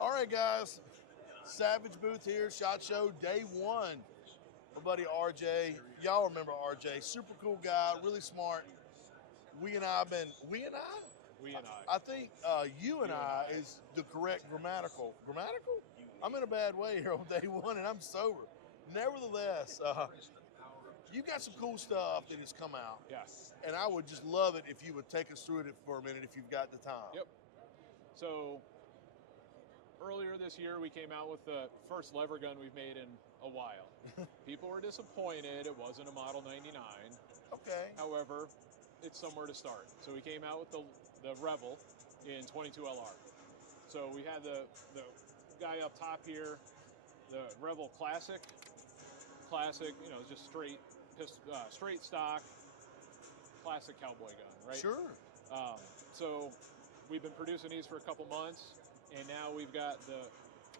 All right, guys. Savage Booth here, SHOT Show day one. My buddy RJ. Y'all remember RJ. Super cool guy, really smart. We and I? We and I. I think you and I is the correct grammatical. Grammatical? I'm in a bad way here on day one and I'm sober. Nevertheless, you got some cool stuff that has come out. Yes. And I would just love it if you would take us through it for a minute if you've got the time. Yep. So earlier this year, we came out with the first lever gun we've made in a while. People were disappointed. It wasn't a Model 99. Okay. However, it's somewhere to start. So we came out with the Revel in 22 LR. So we had the guy up top here, the Revel Classic. Classic, just straight stock, classic cowboy gun, right? Sure. So we've been producing these for a couple months, and now we've got the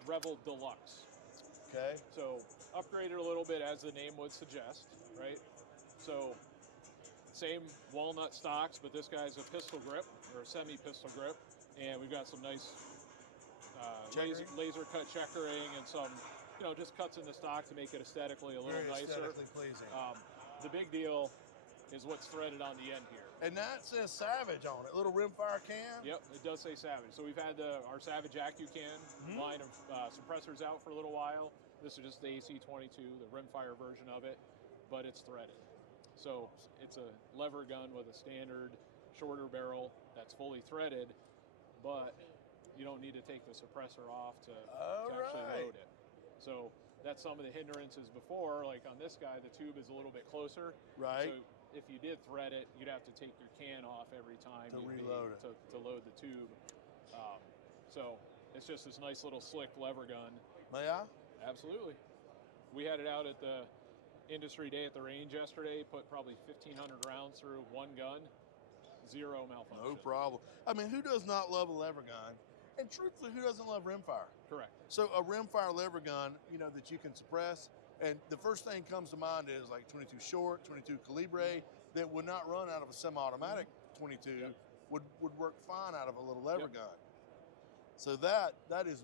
Revel Deluxe. Okay. So upgraded a little bit, as the name would suggest, right? So same walnut stocks, but this guy's a pistol grip, or a semi-pistol grip, and we've got some nice laser cut checkering and some, just cuts in the stock to make it aesthetically a little nicer. Aesthetically pleasing. The big deal is what's threaded on the end here. And that says Savage on it, little rimfire can. Yep, it does say Savage. So we've had our Savage AccuCan line of suppressors out for a little while. This is just the AC-22, the rimfire version of it, but it's threaded. So it's a lever gun with a standard shorter barrel that's fully threaded, but you don't need to take the suppressor off to actually load it. So that's some of the hindrances before. Like on this guy, the tube is a little bit closer. Right. So if you did thread it, you'd have to take your can off every time to reload it to load the tube. So it's just this nice little slick lever gun. May I? Absolutely. We had it out at the industry day at the range yesterday. Put probably 1,500 rounds through one gun. Zero malfunction. No problem. I mean, who does not love a lever gun? And truthfully, who doesn't love rimfire? Correct. So a rimfire lever gun, that you can suppress, and the first thing comes to mind is like 22 short, 22 calibre, that would not run out of a semi-automatic 22, would work fine out of a little lever gun. So that is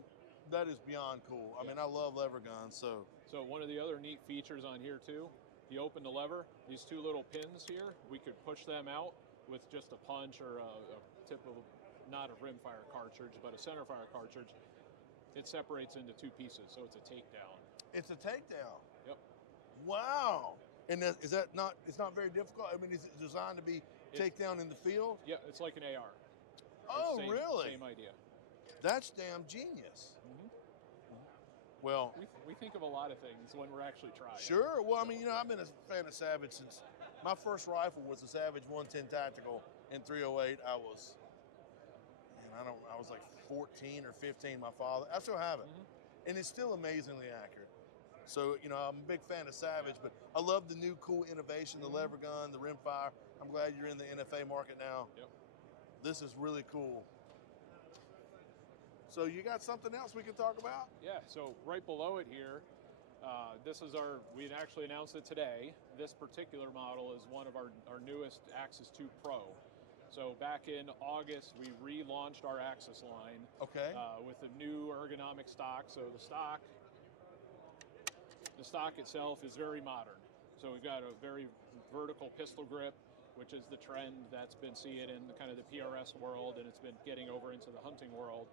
beyond cool. I mean, I love lever guns. So one of the other neat features on here too, you open the lever, these two little pins here, we could push them out with just a punch or a tip of not a rimfire cartridge, but a centerfire cartridge. It separates into two pieces, so it's a takedown. It's a takedown. Yep. Wow. And is that not? It's not very difficult. I mean, is it designed to be takedown in the field? Yeah, it's like an AR. Oh, really? Same idea. That's damn genius. Mm-hmm. Well, we think of a lot of things when we're actually trying. Sure. Well, I mean, I've been a fan of Savage since my first rifle was a Savage 110 Tactical in 308. I was like 14 or 15. My father, I still have it, and it's still amazingly accurate. So, I'm a big fan of Savage, but I love the new cool innovation, the lever gun, the rimfire. I'm glad you're in the NFA market now. Yep. This is really cool. So you got something else we can talk about? Yeah, so right below it here, this is we actually announced it today. This particular model is one of our newest Axis 2 Pro. So back in August, we relaunched our Axis line. Okay. With a new ergonomic stock. So the stock itself is very modern. So we've got a very vertical pistol grip, which is the trend that's been seen in kind of the PRS world, and it's been getting over into the hunting world.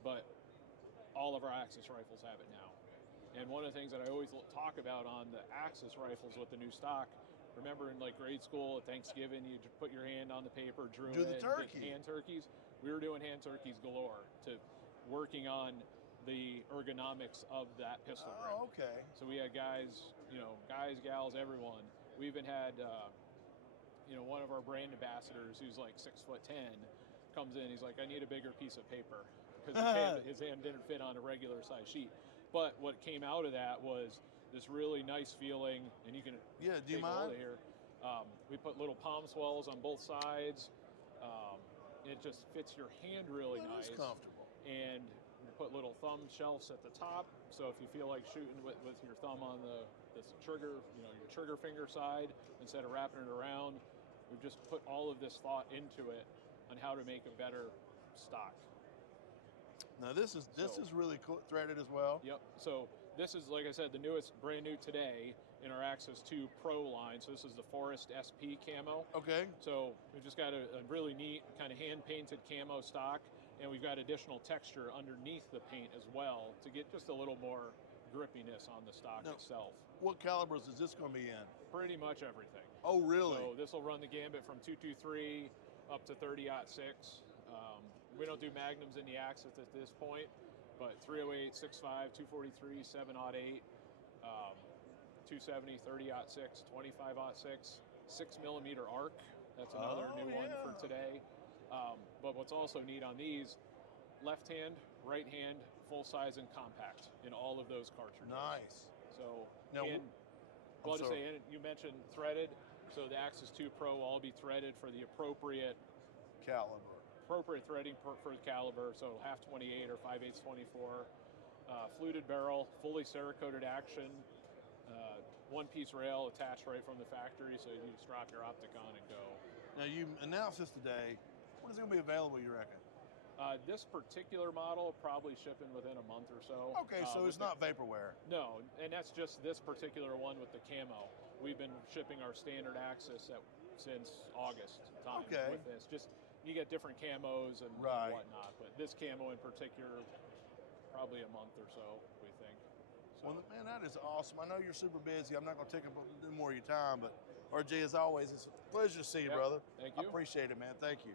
But all of our Axis rifles have it now. And one of the things that I always talk about on the Axis rifles with the new stock, remember in like grade school at Thanksgiving, you put your hand on the paper, drew it, the turkey. did hand turkeys. We were doing hand turkeys galore, to working on the ergonomics of that pistol grip. Oh, okay. So we had guys, gals, everyone. We even had, one of our brand ambassadors who's like 6'10" comes in. He's like, I need a bigger piece of paper, because his hand didn't fit on a regular size sheet. But what came out of that was this really nice feeling, and you can do you take mind? all of here. We put little palm swells on both sides. It just fits your hand really nice. It's comfortable. And we put little thumb shelves at the top, so if you feel like shooting with your thumb on this trigger, your trigger finger side, instead of wrapping it around, we've just put all of this thought into it on how to make a better stock. Now this is really cool, threaded as well. Yep. So this is, like I said, the newest, brand new today in our Access 2 Pro line. So this is the Forest SP camo. Okay. So we've just got a really neat kind of hand-painted camo stock, and we've got additional texture underneath the paint as well to get just a little more grippiness on the stock itself. What calibers is this going to be in? Pretty much everything. Oh, really? So this will run the gambit from 223 up to 30-06. We don't do magnums in the Access at this point, but 308, 65, 243, 708, 270, 30-06, 25-06, 6mm arc. That's another new one for today. But what's also neat on these, left hand, right hand, full size and compact in all of those cartridges. Nice. So, now, and well, to say, and you mentioned threaded, so the Access 2 Pro will all be threaded for the appropriate threading for the caliber, so half 28 or 5/8 24. Fluted barrel, fully Cerakoted action, one-piece rail attached right from the factory, so you just drop your optic on and go. Now you announced this today. When is it going to be available, you reckon? This particular model probably shipping within a month or so. Okay, so it's not vaporware. No, and that's just this particular one with the camo. We've been shipping our standard Access since August time with this. Just you get different camos and whatnot, but this camo in particular, probably a month or so, we think. So. Well, man, that is awesome. I know you're super busy. I'm not going to take up more of your time, but RJ, as always, it's a pleasure to see you, brother. Thank you. I appreciate it, man. Thank you.